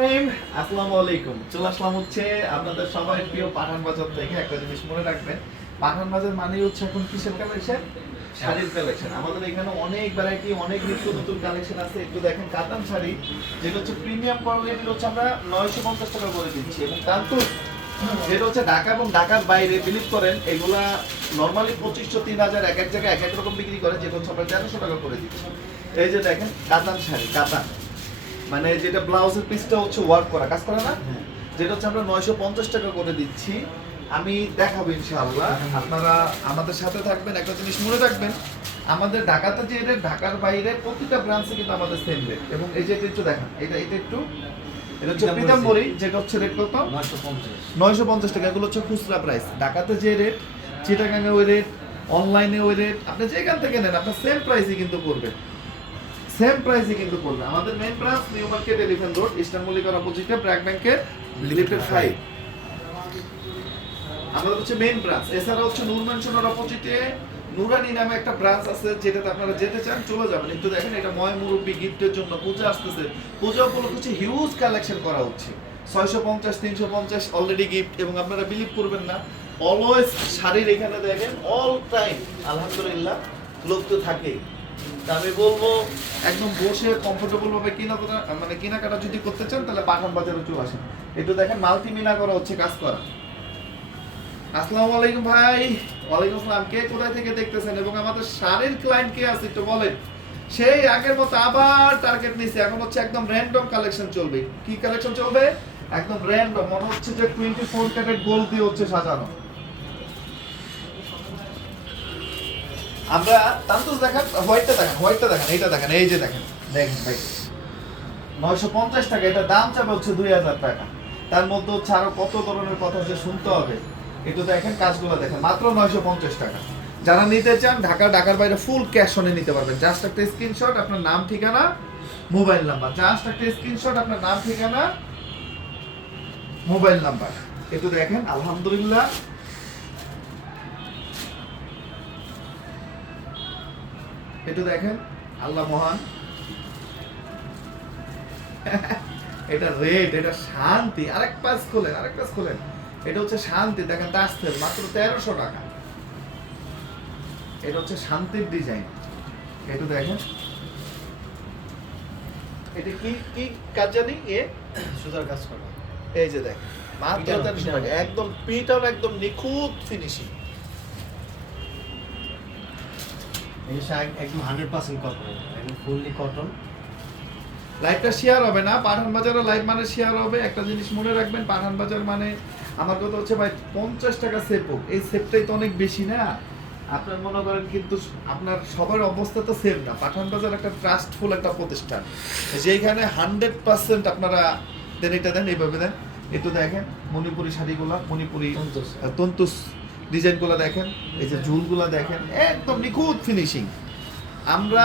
আসসালামু আলাইকুম। চলে আসলাম হচ্ছে আপনাদের সবাই প্রিয় পাঠান বাজার থেকে। একটা জিনিস মনে রাখবেন, পাঠান বাজার মানেই হচ্ছে এখন কিসের কালেকশন শাড়ির কালেকশন আমাদের এখানে অনেক ভ্যারাইটি অনেক নিত্য নতুন কালেকশন আছে। একটু দেখেন, কাতান শাড়ি, যেটা হচ্ছে প্রিমিয়াম কোয়ালিটির হচ্ছে আমরা নয়শো পঞ্চাশ টাকা করে দিচ্ছি। এবং তারপর যেটা হচ্ছে ঢাকা এবং ঢাকার বাইরে বিলিভ করেন, এগুলা নর্মালি পঁচিশশো তিন হাজার এক এক জায়গায় এক এক রকম বিক্রি করে, যেটা হচ্ছে আমরা তেরোশো টাকা করে দিচ্ছি। এই যে দেখেন, কাতান শাড়ি, কাতান। মানে যেটা ব্লাউজের পিসটা হচ্ছে ওয়ার্ক করা কাজ করা না? যেটা হচ্ছে আমরা নয়শো পঞ্চাশ টাকা করে দিচ্ছি। আমি দেখাবো ইনশাআল্লাহ। আপনারা আমাদের সাথে থাকবেন একটা জিনিস মনে রাখবেন আমাদের ঢাকাতে যে রেট ঢাকার বাইরে প্রতিটা ব্রাঞ্চে কিন্তু আমাদের সেম রেট এবং এই যে এটা একটু দেখান এটা এটা একটু এটা হচ্ছে পিতাম্বরী যেটা হচ্ছে রেট কত? নয়শো পঞ্চাশ। নয়শো পঞ্চাশ টাকা এগুলো হচ্ছে খুচরা প্রাইস ঢাকাতে যে রেট চিটাগাঙে ওই রেট অনলাইনে ওই রেট আপনি যেখান থেকে নেন আপনার সেম প্রাইসই কিন্তু করবেন। সেম প্রাইসে কিন্তু করবে আমাদের main branch new market elephant road eastern মল্লিকার অপোজিটে ব্র্যাক ব্যাংকের লিমিটেড ফাইভ আমাদের হচ্ছে মেইন ব্রাঞ্চ এছাড়া হচ্ছে নূর ম্যানশনের অপোজিটে নুরানি নামে একটা ব্রাঞ্চ আছে যেটাতে আপনারা যেতে চান চলে যাবেন। কিন্তু দেখেন এটা ময় মুরব্বী গিফটের জন্য পূজা আসতেছে। পূজা উপলক্ষে হচ্ছে হিউজ কালেকশন করা হচ্ছে। ছয়শো পঞ্চাশ তিনশো পঞ্চাশ অলরেডি গিফট এবং আপনারা বিলিভ করবেন না অলওয়েজ শাড়ির এখানে দেখেন অল টাইম আলহামদুলিল্লাহ লোক তো থাকেই। আমি বলব, একদম বসে কমফোর্টেবল ভাবে কিনা মানে যদি করতে চান, তাহলে পাঠান বাজারে চলে আসেন। একটু দেখেন করা হচ্ছে কাজ করা। আসসালামু আলাইকুম ভাই। ওয়ালাইকুম আসসালাম। কে কোথায় থেকে দেখতেছেন? এবং আমাদের শাড়ির ক্লায়েন্ট কে আছে একটু বলেন। সেই আগের মতো আবার টার্গেট নিছে। এখন হচ্ছে একদম র্যান্ডম কালেকশন চলবে। কি কালেকশন চলবে? একদম র্যান্ডম মনে হচ্ছে যে টোয়েন্টি ফোর ক্যারেট গোল্ড দিয়ে হচ্ছে সাজানো। আমরা তান্তুস দেখান, হোয়াইটটা দেখান হোয়াইটটা দেখান, এইটা দেখেন, এই যে দেখেন। দেখেন ভাই, নয়শো পঞ্চাশ টাকা, এটা দাম চাবে হচ্ছে দুই হাজার টাকা। তার মধ্যে হচ্ছে আরও কত ধরনের কথা যে শুনতে হবে। একটু দেখেন কাজগুলো দেখেন, মাত্র নয়শো পঞ্চাশ টাকা। যারা নিতে চান, ঢাকা, ঢাকার বাইরে ফুল ক্যাশ অনে নিতে পারবেন। জাস্ট একটা স্ক্রিনশট আপনার নাম, ঠিকানা মোবাইল নাম্বার জাস্ট একটা স্ক্রিনশট আপনার নাম, ঠিকানা মোবাইল নাম্বার একটু দেখেন, আলহামদুলিল্লাহ। একটু দেখেন আল্লাহ মহান। এটা রেট এটা শান্তি। আরেক পাশ খোলেন আরেক পাশ খোলেন। এটা হচ্ছে শান্তি দেখেন তাস্তেল মাত্র তেরোশো টাকা। এটা হচ্ছে শান্তির ডিজাইন একটু দেখেন। এটা কি কি কাজ জানি? এ সুতার কাজ করা। এই যে দেখেন মাত্র তেরোশো। টাকা। একদম পিটার একদম নিখুঁত ফিনিশিং এই শাড়ি একদম হান্ড্রেড পার্সেন্ট কটন একদম ফুললি কটন লাইভটা শেয়ার হবে না পাঠান বাজারে লাইভ মানে শেয়ার হবে। একটা জিনিস মনে রাখবেন পাঠান বাজার মানে আমার কথা হচ্ছে ভাই পঞ্চাশ টাকা সেপ হোক। এই সেপটাই তো অনেক বেশি না। আপনার মনে করেন কিন্তু আপনার সবার অবস্থা তো সেম না। পাঠান বাজার একটা ট্রাস্টফুল একটা প্রতিষ্ঠান। যেখানে হান্ড্রেড পার্সেন্ট আপনারা দেন এটা দেন এইভাবে দেন। একটু দেখেন মণিপুরি শাড়িগুলা মণিপুরি তন্তুস। ডিজাইনগুলো দেখেন এই যে ঝুলগুলো দেখেন একদম নিখুঁত ফিনিশিং আমরা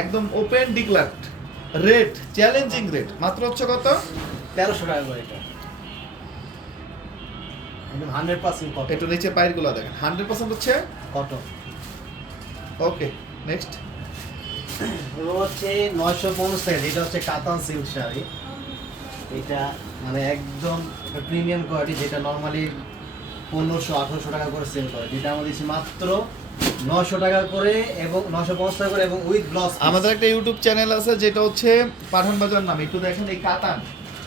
একদম open declared rate challenging rate মাত্র হচ্ছে কত? তেরোশো টাকা করে এটা। হান্ড্রেড পার্সেন্ট কটন একটু নিচে পায়েরগুলো দেখেন হান্ড্রেড পার্সেন্ট হচ্ছে কটন ওকে নেক্সট হচ্ছে নয়শো পঞ্চাশ টাকা যেটা হচ্ছে কাতান সিল্ক শাড়ি। এটা মানে একদম প্রিমিয়াম কোয়ালিটি যেটা নর্মালি পনেরোশো আঠারোশো টাকা করে সেল করে। যেটা আমরা দিচ্ছি মাত্র নশো টাকা করে এবং নশো পঞ্চাশ টাকা করে এবং উইথ ব্লাউজ আমাদের একটা ইউটিউব চ্যানেল আছে যেটা হচ্ছে পাঠান বাজার নাম। একটু দেখেন এই কাতান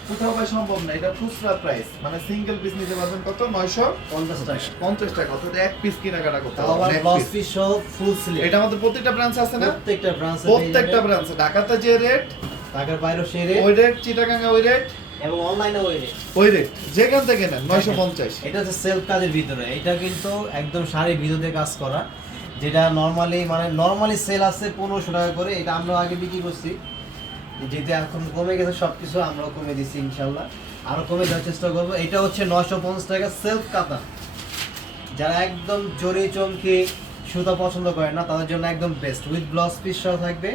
কোথাও সম্ভব না। এটা খুচরা প্রাইস মানে সিঙ্গেল পিস নিতে পারবেন কত? নয়শো পঞ্চাশ টাকা। পঞ্চাশ টাকা অর্থাৎ এক পিস কেনাকাটা করতে ব্লাউজ পিস সহ ফুল স্লিভ এটা আমাদের প্রত্যেকটা ব্রাঞ্চ আছে না? প্রত্যেকটা ব্রাঞ্চে প্রত্যেকটা ব্রাঞ্চে ঢাকাতে যে রেট ঢাকার বাইরেও সেই রেট ওই রেট চিটাগাঙ্গা ওই রেট এবং অনলাইনে ওই রেট। ওই রেট যেখান থেকে নেন নয়শো পঞ্চাশ। এটা হচ্ছে সেলফ কাজের ভিতরে। এটা কিন্তু একদম শাড়ির ভিতরে কাজ করা যেটা নর্মালি মানে নর্মালি সেল আছে পনেরোশো টাকা করে এটা আমরা আগে বিক্রি করছি। যেটা এখন কমে গেছে সব কিছু আমরাও কমে দিচ্ছি ইনশাল্লাহ। আরও কমে দেওয়ার চেষ্টা করব। এটা হচ্ছে নশো পঞ্চাশ টাকা সেলফ কাতা যারা একদম জড়ি চমকে সুতা পছন্দ করে না তাদের জন্য একদম বেস্ট উইথ ব্লাউজ পিস সহ থাকবে।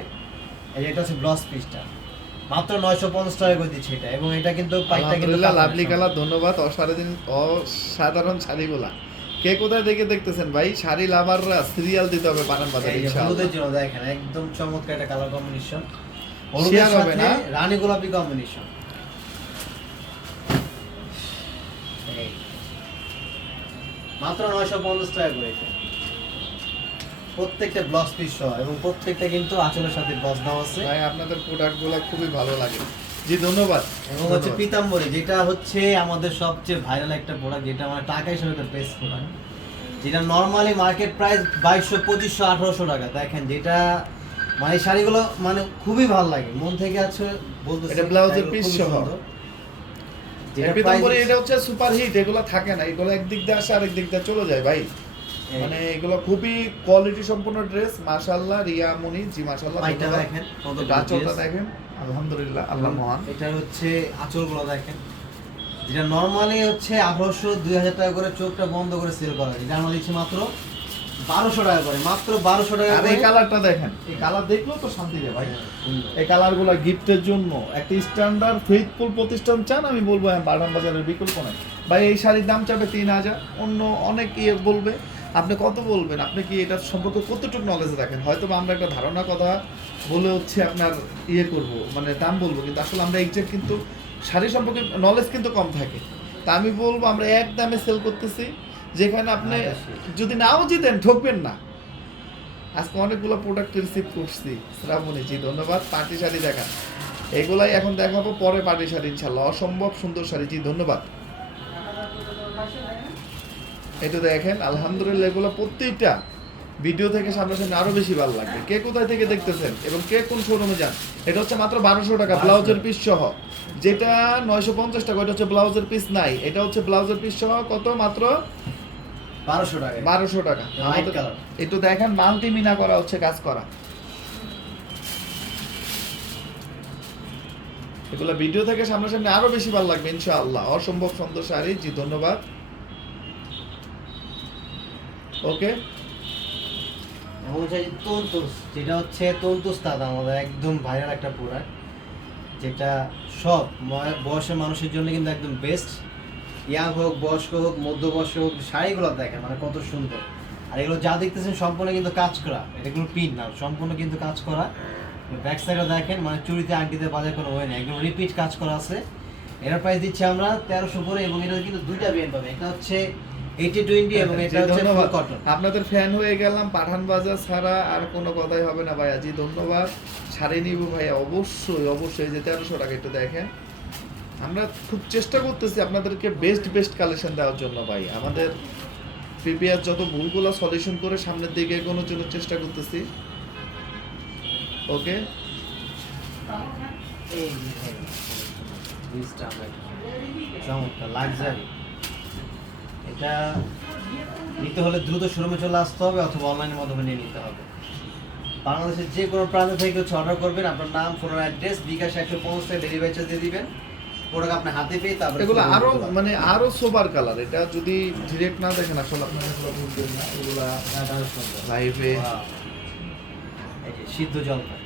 এই এটা হচ্ছে ব্লাউজ পিসটা মাত্র 950 টাকা করে এটা। এবং এটা কিন্তু পাইটা কিন্তু লাভলি কালা ধন্যবাদ। অসাধারণ অসাধারণ শাড়িগুলা। কে কোথায় দেখে দেখতেছেন ভাই? শাড়ি লাভাররা সিরিয়াল দিতে হবে বানান বাজারে জন্য দেখেন একদম চমৎকার একটা কালার কম্বিনেশন রানী গোলাপি কম্বিনেশন মাত্র 950 টাকা করেছে প্রত্যেকটা ব্লাউজ পিস সহ এবং প্রত্যেকটা কিন্তু আঁচলের সাথে ব্লাউজ দেওয়া আছে। ভাই আপনাদের প্রোডাক্টগুলো খুবই ভালো লাগে। জি ধন্যবাদ। এবং হচ্ছে। পিতাম্বরী যেটা হচ্ছে আমাদের সবচেয়ে ভাইরাল একটা প্রোডাক্ট যেটা আমরা টাকা হিসেবে বেস্ট প্রোডাক্ট যেটা নর্মালি মার্কেট প্রাইস বাইশশো পঁচিশশো আঠারোশো টাকা। দেখেন যেটা মানে শাড়িগুলো মানে খুবই ভালো লাগে। মন থেকে আছে বলতে এটা ব্লাউজের piece সহ। যেটা এটা হচ্ছে সুপার হিট এগুলো থাকে না। এগুলো একদিক দিয়ে আসে আরেক দিক দিয়ে চলে যায় ভাই। মানে এগুলো খুবই কোয়ালিটি সম্পন্ন ড্রেস মাশাআল্লাহ রিয়া মনি জি মাশাআল্লাহ ধন্যবাদ। দেখেন আঁচলটা দেখেন। আলহামদুলিল্লাহ আল্লাহ মহান। এটা হচ্ছে আঁচলগুলো দেখেন। যেটা নর্মালি হচ্ছে আঠারোশো দুই হাজার টাকা করে চোখটা বন্ধ করে সেল করা যায় এটা আমরা দিচ্ছি মাত্র বারোশো টাকা করে। মাত্র বারোশো টাকা আর এই কালারটা দেখেন। এই কালার দেখলেও তো শান্তি রে ভাই। এই কালারগুলো গিফটের জন্য একটা স্ট্যান্ডার্ড ফেথফুল প্রতিষ্ঠান চান আমি বলব হ্যাঁ বাটান বাজারের বিকল্প নাই। ভাই এই শাড়ির দাম চাবে তিন হাজার। অন্য অনেক ইয়ে বলবে। আপনি কত বলবেন? আপনি কি এটা সম্পর্কে কতটুকু নলেজ রাখেন হয়তো বা আমরা একটা ধারণা কথা বলে হচ্ছে আপনার ইয়ে করব মানে দাম বলব কিন্তু আসলে আমরা এক্সাক্ট কিন্তু শাড়ি সম্পর্কে নলেজ কিন্তু কম থাকে। তা আমি বলব আমরা এক দামে সেল করতেছি যেখানে আপনি যদি নাও জিতেন ঠকবেন না। আজকে অনেকগুলো প্রোডাক্ট রিসিভ করছি শ্রাবণী জি ধন্যবাদ। পার্টি শাড়ি দেখান। এগুলাই এখন দেখাবো পরে পার্টি শাড়ি ইনশাল্লাহ অসম্ভব সুন্দর শাড়ি জি ধন্যবাদ। এটা দেখেন আলহামদুলিল্লাহ এগুলো প্রত্যেকটা ভিডিও থেকে সামনাসামনি আরও বেশি ভালো লাগবে। কে কোথায় থেকে দেখতেছেন এবং কে কোন শোরুমে যান? এটা হচ্ছে মাত্র বারোশো টাকা ব্লাউজের পিস সহ। যেটা নয়শো পঞ্চাশ টাকা এটা হচ্ছে ব্লাউজের পিস নাই। এটা হচ্ছে ব্লাউজের পিস সহ কত মাত্র? বারোশো টাকা। বারোশো টাকা। একটু দেখেন মাল্টি মিনা করা হচ্ছে কাজ করা। এগুলো ভিডিও থেকে সামনাসামনি আরও বেশি ভালো লাগবে ইনশাআল্লাহ। অসম্ভব সুন্দর শাড়ি জি ধন্যবাদ। ওকে? হচ্ছে তন্তুস, যেটা হচ্ছে তন্তুস তাঁত আমাদের একদম ভাইরাল একটা প্রোডাক্ট যেটা সব বয়সের মানুষের জন্য কিন্তু একদম বেস্ট ইয়াং হোক, বয়স্ক হোক, মধ্যবয়স্ক হোক, শাড়িগুলো দেখেন মানে কত সুন্দর। আর এগুলো যা দেখতেছেন সম্পূর্ণ কিন্তু কাজ করা। এগুলো পিন না, সম্পূর্ণ কিন্তু কাজ করা। ব্যাক সাইডে দেখেন মানে চুরিতে, আংটিতে বাজার কোনো হয় না একদম রিপিট কাজ করা আছে। এটার প্রাইস দিচ্ছি আমরা তেরোশো করে, এবং এটা কিন্তু দুইটা বিএন পাবে একটা হচ্ছে এইটি টোয়েন্টি এবং এটা হচ্ছে ধন্যবাদ কটন আপনাদের ফ্যান হয়ে গেলাম পাঠান বাজার ছাড়া আর কোনো কথাই হবে না ভাইয়া জি ধন্যবাদ শাড়ি নিব ভাইয়া অবশ্যই অবশ্যই যে তেরোশো টাকা একটু দেখেন আমরা খুব চেষ্টা করতেছি আপনাদেরকে বেস্ট বেস্ট কালেকশন দেওয়ার জন্য ভাই আমাদের প্রিপেয়ার যত ভুলগুলো সলিউশন করে সামনের দিকে এগোনোর জন্য চেষ্টা করতেছি ওকে এই চমৎকার এটা নিতে হলে দ্রুত শোরুমে চলে আসতে হবে অথবা অনলাইনের মাধ্যমে নিয়ে নিতে হবে। বাংলাদেশের যে কোনো প্রান্ত থেকে হচ্ছে অর্ডার করবেন আপনার নাম ফোন অ্যাড্রেস বিকাশ একশো পঞ্চাশ টাকা ডেলিভারি চার্জ দিয়ে দিবেন। প্রোডাক্ট আপনার হাতে পেয়ে তারপরে এগুলো আরও মানে আরও সোবার কালার এটা যদি ডিরেক্ট না দেখেন আসলে আপনারা এগুলো বুঝবেন না। এগুলা লাইভে সিদ্ধ জলপাই।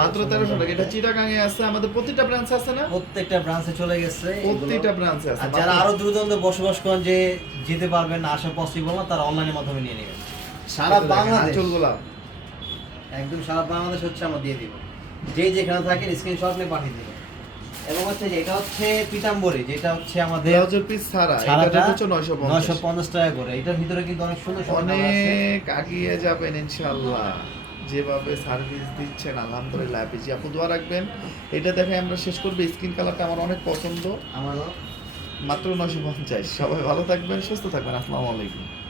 মাত্র তেরোশো টাকা। এটা লাগে। চিটাগাঙে আছে আমাদের প্রতিটা ব্রাঞ্চ আছে না? প্রত্যেকটা ব্রাঞ্চে চলে গেছে। প্রতিটা ব্রাঞ্চে আছে। যারা আরও দূরদূরান্তে বসবাস করেন যে যেতে পারবেন আসা পসিবল না তারা অনলাইনের মাধ্যমে নিয়ে নেবেন। সারা বাংলাদেশ। একদম সারা বাংলাদেশ হচ্ছে আমরা দিয়ে দিব। যে যেখানে থাকেন স্ক্রিনশট নিয়ে পাঠিয়ে দেবেন। এবং হচ্ছে এটা হচ্ছে পিতাম্বরী যেটা হচ্ছে আমাদের পিস ছাড়া এটা হচ্ছে নয়শো নয়শো পঞ্চাশ পঞ্চাশ টাকা করে। এটার ভিতরে কিন্তু অনেক সুন্দর। অনেক আগিয়ে যাবেন ইনশাল্লাহ যেভাবে সার্ভিস দিচ্ছেন আলহামদুলিল্লাহ হাফিজি আপু দোয়া রাখবেন এটা দেখে আমরা শেষ করব। স্কিন কালারটা আমার অনেক পছন্দ। আমারও। মাত্র নয়শো পঞ্চাশ। সবাই ভালো থাকবেন সুস্থ থাকবেন। আসসালামু আলাইকুম।